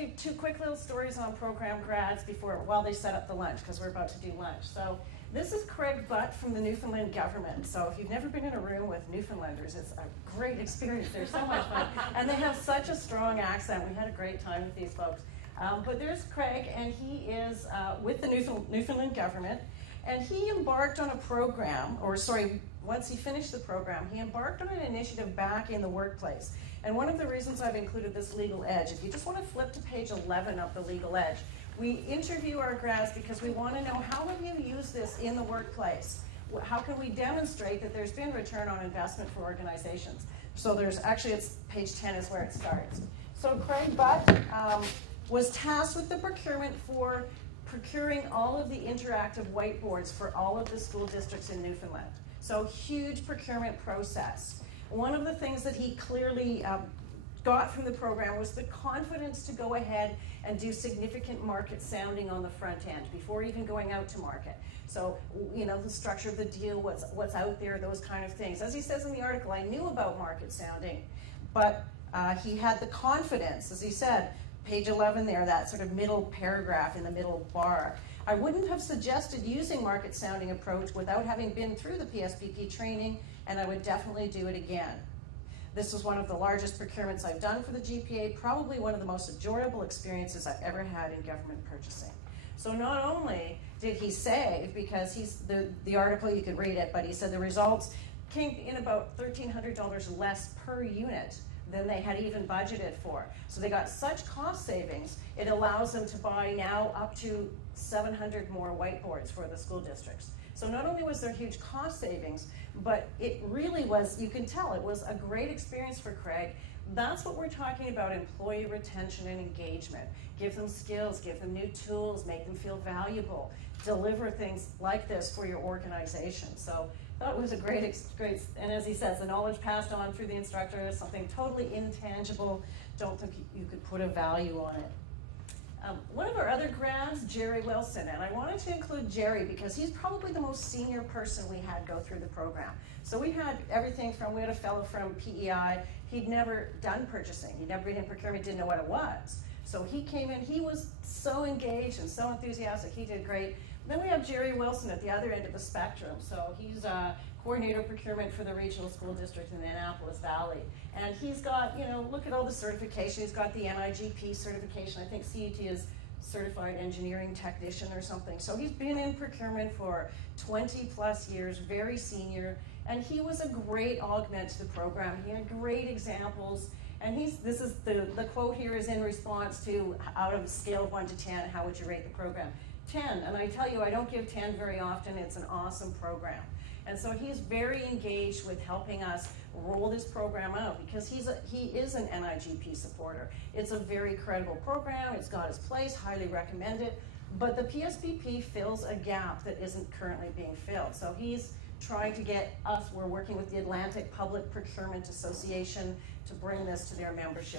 you two quick little stories on program grads while they set up the lunch, because we're about to do lunch. So this is Craig Butt from the Newfoundland government. So if you've never been in a room with Newfoundlanders, it's a great experience. They're so much fun. And they have such a strong accent. We had a great time with these folks. But there's Craig, and he is with the Newfoundland government. And he embarked on a program, once he finished the program, he embarked on an initiative back in the workplace. And one of the reasons I've included this legal edge, if you just want to flip to page 11 of the legal edge, we interview our grads because we want to know, how have you used this in the workplace? How can we demonstrate that there's been return on investment for organizations? So it's page 10 is where it starts. So Craig Butt was tasked with the procurement for procuring all of the interactive whiteboards for all of the school districts in Newfoundland. So huge procurement process. One of the things that he clearly got from the program was the confidence to go ahead and do significant market sounding on the front end before even going out to market. So, the structure of the deal, what's out there, those kind of things. As he says in the article, I knew about market sounding, but he had the confidence, as he said, page 11 there, that sort of middle paragraph in the middle bar. I wouldn't have suggested using market sounding approach without having been through the PSPP training, and I would definitely do it again. This was one of the largest procurements I've done for the GPA, probably one of the most enjoyable experiences I've ever had in government purchasing. So not only did he save, because the article, you could read it, but he said the results came in about $1,300 less per unit than they had even budgeted for. So they got such cost savings, it allows them to buy now up to 700 more whiteboards for the school districts. So not only was there huge cost savings, but it really was, you can tell, it was a great experience for Craig. That's what we're talking about, employee retention and engagement. Give them skills, give them new tools, make them feel valuable, deliver things like this for your organization. So that was a great, and as he says, the knowledge passed on through the instructor is something totally intangible. Don't think you could put a value on it. One of our other grads, Jerry Wilson, and I wanted to include Jerry because he's probably the most senior person we had go through the program. So we had everything from, we had a fellow from PEI, he'd never done purchasing, he'd never been in procurement, didn't know what it was. So he came in, he was so engaged and so enthusiastic, he did great. Then we have Jerry Wilson at the other end of the spectrum. So he's coordinator procurement for the regional school district in the Annapolis Valley. And he's got, look at all the certification. He's got the NIGP certification. I think CET is certified engineering technician or something. So he's been in procurement for 20 plus years, very senior. And he was a great augment to the program. He had great examples. And this is the quote here is in response to, out of a scale of 1 to 10, how would you rate the program? 10, and I tell you, I don't give 10 very often. It's an awesome program. And so he's very engaged with helping us roll this program out because he is an NIGP supporter. It's a very credible program. It's got its place, highly recommend it. But the PSPP fills a gap that isn't currently being filled. So he's trying to get us, we're working with the Atlantic Public Procurement Association to bring this to their membership